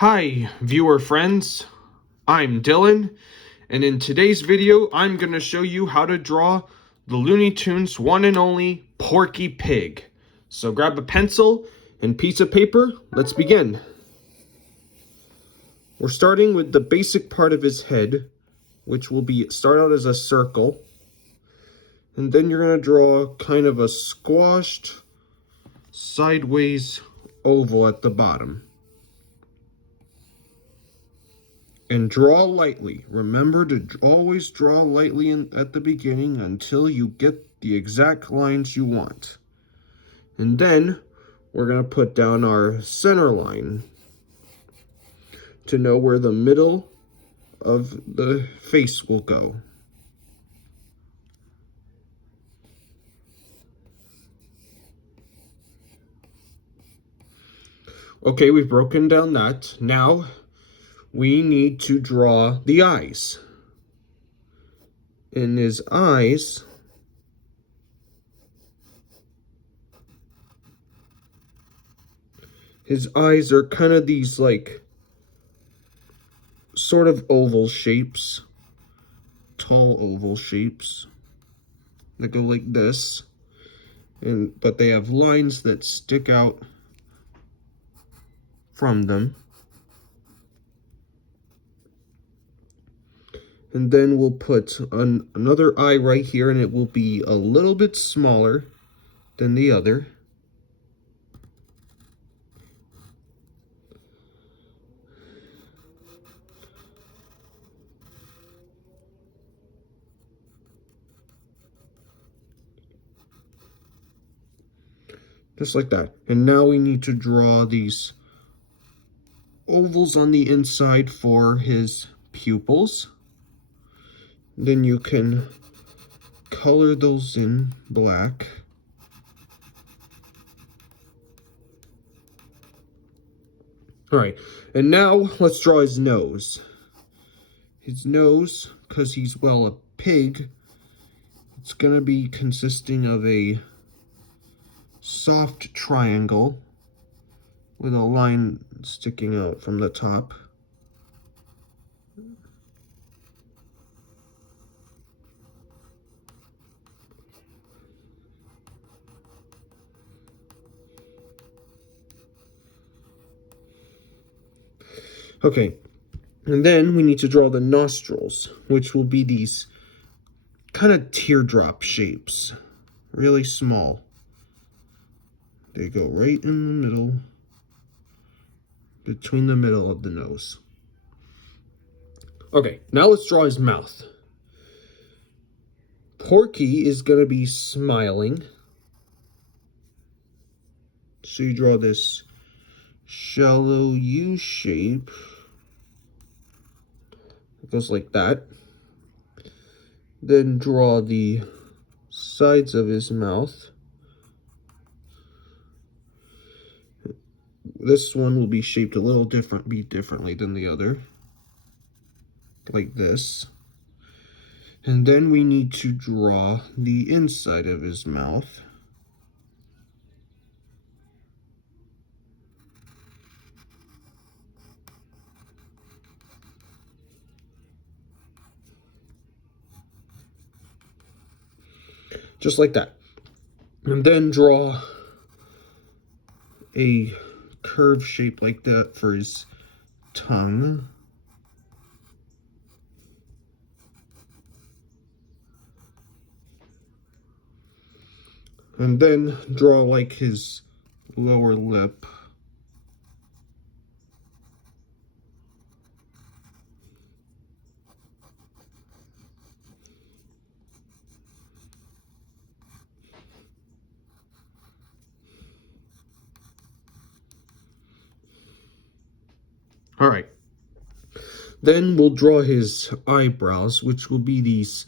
Hi, viewer friends. I'm Dylan, and in today's video, I'm going to show you how to draw the Looney Tunes one and only Porky Pig. So grab a pencil and piece of paper. Let's begin. We're starting with the basic part of his head, which will start out as a circle. And then you're going to draw kind of a squashed sideways oval at the bottom. And draw lightly. Remember to always draw lightly at the beginning until you get the exact lines you want. And then we're going to put down our center line to know where the middle of the face will go. Okay, we've broken down that. Now we need to draw the eyes. In his eyes, are kind of these like sort of oval shapes, tall oval shapes that go like this, but they have lines that stick out from them. And then we'll put another eye right here, and it will be a little bit smaller than the other. Just like that. And now we need to draw these ovals on the inside for his pupils. Then you can color those in black. All right, and now let's draw his nose. His nose, because he's, well, a pig, it's gonna be consisting of a soft triangle with a line sticking out from the top. Okay, and then we need to draw the nostrils, which will be these kind of teardrop shapes, really small. They go right in the middle, between the middle of the nose. Okay, now let's draw his mouth. Porky is going to be smiling. So you draw this shallow U shape. It goes like that. Then draw the sides of his mouth. This one will be shaped a little differently than the other. Like this. And then we need to draw the inside of his mouth. Just like that. And then draw a curved shape like that for his tongue. And then draw like his lower lip. All right. Then we'll draw his eyebrows, which will be these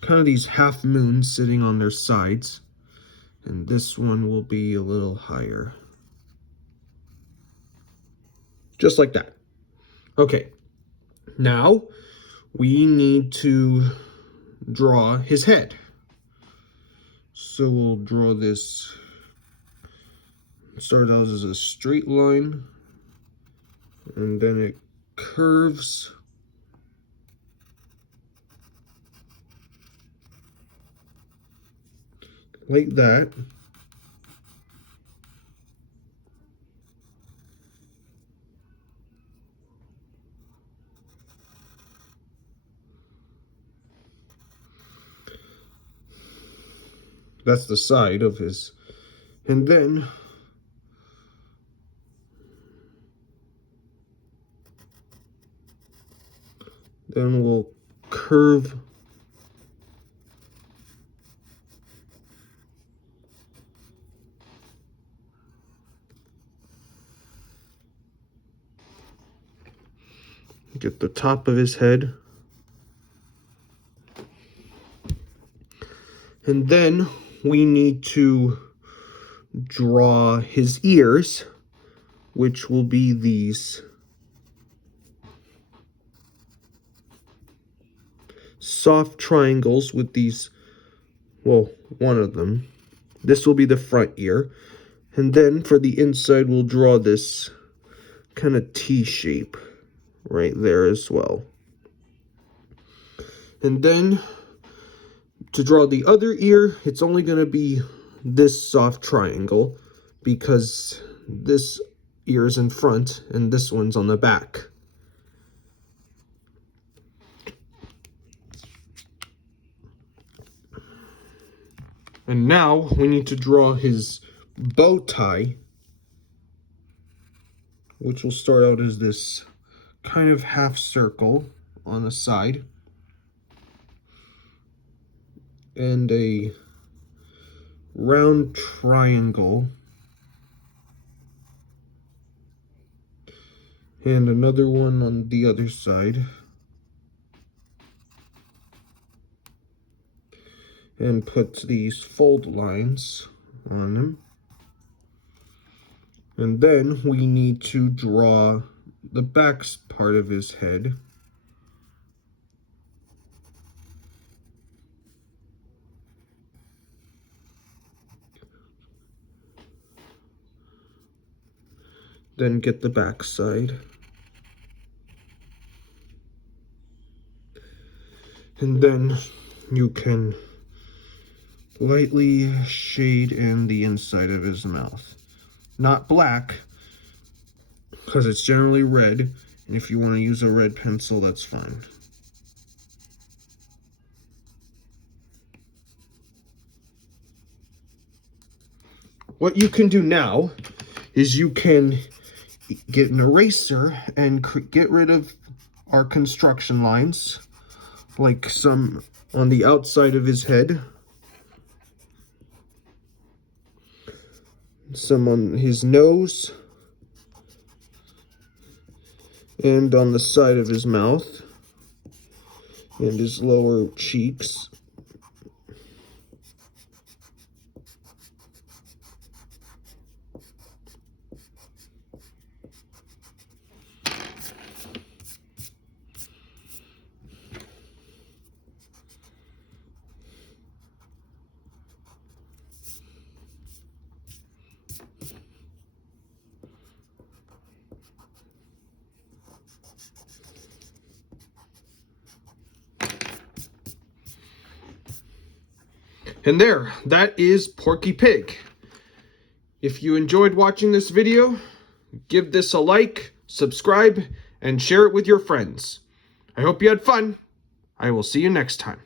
kind of these half moons sitting on their sides. And this one will be a little higher. Just like that. Okay. Now we need to draw his head. So we'll draw this, start out as a straight line, and then it curves like that. That's the side of his, and then we'll curve get the top of his head, and then we need to draw his ears, which will be these soft triangles with these, well, one of them. This will be the front ear. And then for the inside, we'll draw this kind of T shape right there as well. And then to draw the other ear, it's only going to be this soft triangle because this ear is in front and this one's on the back. And now we need to draw his bow tie, which will start out as this kind of half circle on the side and a round triangle and another one on the other side, and put these fold lines on them. And then we need to draw the back part of his head. Then get the back side. And then you can lightly shade in the inside of his mouth. Not black, because it's generally red, and if you want to use a red pencil, that's fine. What you can do now is you can get an eraser and get rid of our construction lines, like some on the outside of his head, some on his nose, and on the side of his mouth and his lower cheeks. And there, that is Porky Pig. If you enjoyed watching this video, give this a like, subscribe, and share it with your friends. I hope you had fun. I will see you next time.